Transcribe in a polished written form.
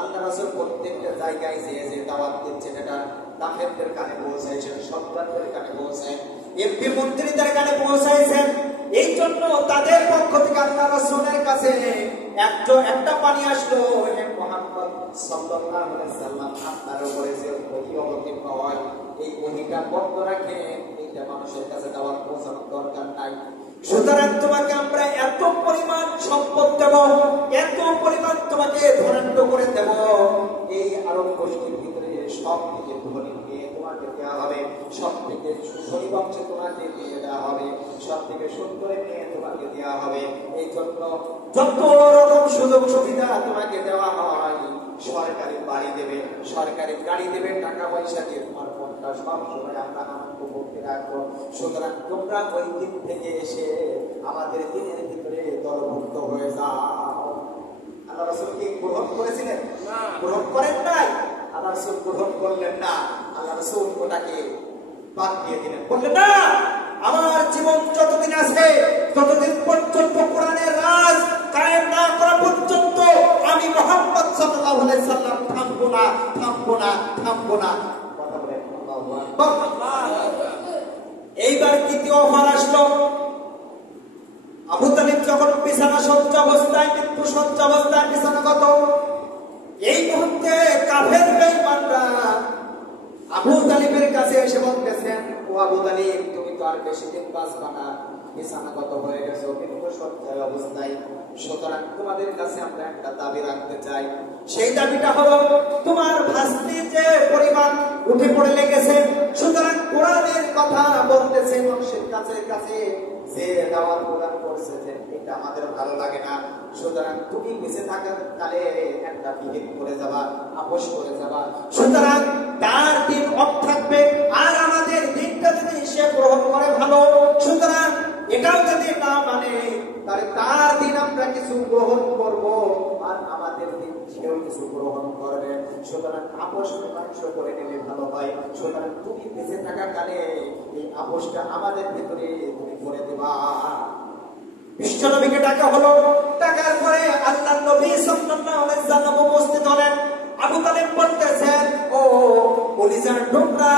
আল্লাহ রাসূল প্রত্যেকটা জায়গায় যে দাওয়াত দিচ্ছেন এটা কাফেরদের কানে পৌঁছাইছেন, সন্তানদের কানে পৌঁছায়, এমপি মন্ত্রীদের কানে পৌঁছাইছেন। এই জন্য তাদের পক্ষ থেকে আল্লাহ রাসূলের কাছে একটা পানি আসলো, হে মুহাম্মদ সাল্লাল্লাহু আলাইহি সাল্লাম, আপনার উপরে যে ওহী অবতীর্ণ হয় এই ওহীটা বন্ধ রাখেন, এইটা মানুষের কাছে দাওয়াত পৌঁছানোর দরকার নাই। সুতরাং তোমাকে আমরা এত পরিমাণ সম্পদ দেব, এত পরিমাণ তোমাকে ধনাঢ্য করে দেব, এই আরব গোষ্ঠীর ভিতরে সব থেকে ধনী মেয়ে তোমাকে দেওয়া হবে, সব থেকে ধনী বংশে তোমাকে দিয়ে দেওয়া হবে, সব থেকে সুন্দর মেয়ে তোমাকে দেওয়া হবে। এই জন্য যত রকম সুযোগ সুবিধা তোমাকে দেওয়া হয়, সরকারি বাড়ি দেবে, সরকারি গাড়ি দেবে, টাকা পয়সা দিয়ে তোমার মনটা সব সময় আমরা আনন্দ করতে রাখবো। সুতরাং তোমরা ওই দিন থেকে এসে আমাদের দিনের ভিতরে দলভুক্ত হয়ে যাও। আল্লাহ রাসূল কি গ্রহণ করেছিলেন? গ্রহণ করেন নাই। আল্লাহ রাসূল গ্রহণ করলেন না। আল্লাহ রাসূল ওটাকে বাদ দিয়ে দিলেন, বললেন না, আমার জীবন যতদিন আছে ততদিন পর্যন্ত কোরআনের রাজ কায়েম না করা পর্যন্ত আমি মুহাম্মদ সাল্লাল্লাহু আলাইহি সাল্লাম থামবো না, থামবো না, থামবো না। কথা বলেন আল্লাহু আকবার। এইবার দ্বিতীয় অফার আসলো। আবু তালিব যখন বিছানা শয্যা অবস্থায়, মৃত্যু শয্যা অবস্থায় বিছানাগত, এই মুহূর্তে কাফের বেঈমানরা আবু তালিবের কাছে এসে বলতেছেন, ও আবু তালিব, তুমি তো আর বেশি দিন বাঁচবা না, বিছানাগত হয়ে গেছো, মৃত্যু শয্যায় অবস্থায়। সুতরাং তোমাদের কাছে আমরা একটা দাবি রাখতে চাই। সেই দাবিটা হলো, তোমার ভাস্তি যে পরিমাণ উঠে পড়ে লেগেছে, সুতরাং কোরআনের কথা বলতেছে মানুষের কাছে কাছে যে দাওয়াত প্রদান করছে, এটা আমাদের ভালো লাগে না। সুতরাং তুমি বেঁচে থাকার কালে একটা বিহিত করে যাবা, আপোষ করে যাবা। সুতরাং তার দিন অফ থাকবে, আর আমাদের দিনটা যদি সে গ্রহণ করে ভালো, সুতরাং এটাও যদি না মানে তাহলে তার দিন আমরা কিছু গ্রহণ করব, আর আমাদের দিন সেও কিছু গ্রহণ করবে। সুতরাং আপোষ মীমাংসা করে নিলে ভালো হয়। সুতরাং তুমি বেঁচে থাকা কালে এই আপোষটা আমাদের ভিতরে তুমি করে দেবা। বিশ্ব নবীকে ডাকা হলো। ডাকার পরে আল্লাহর নবী সাল্লাল্লাহু আলাইহি সাল্লাম উপস্থিত হলেন। আবু তালিব বলতেছেন, ও কলিজার টুকরা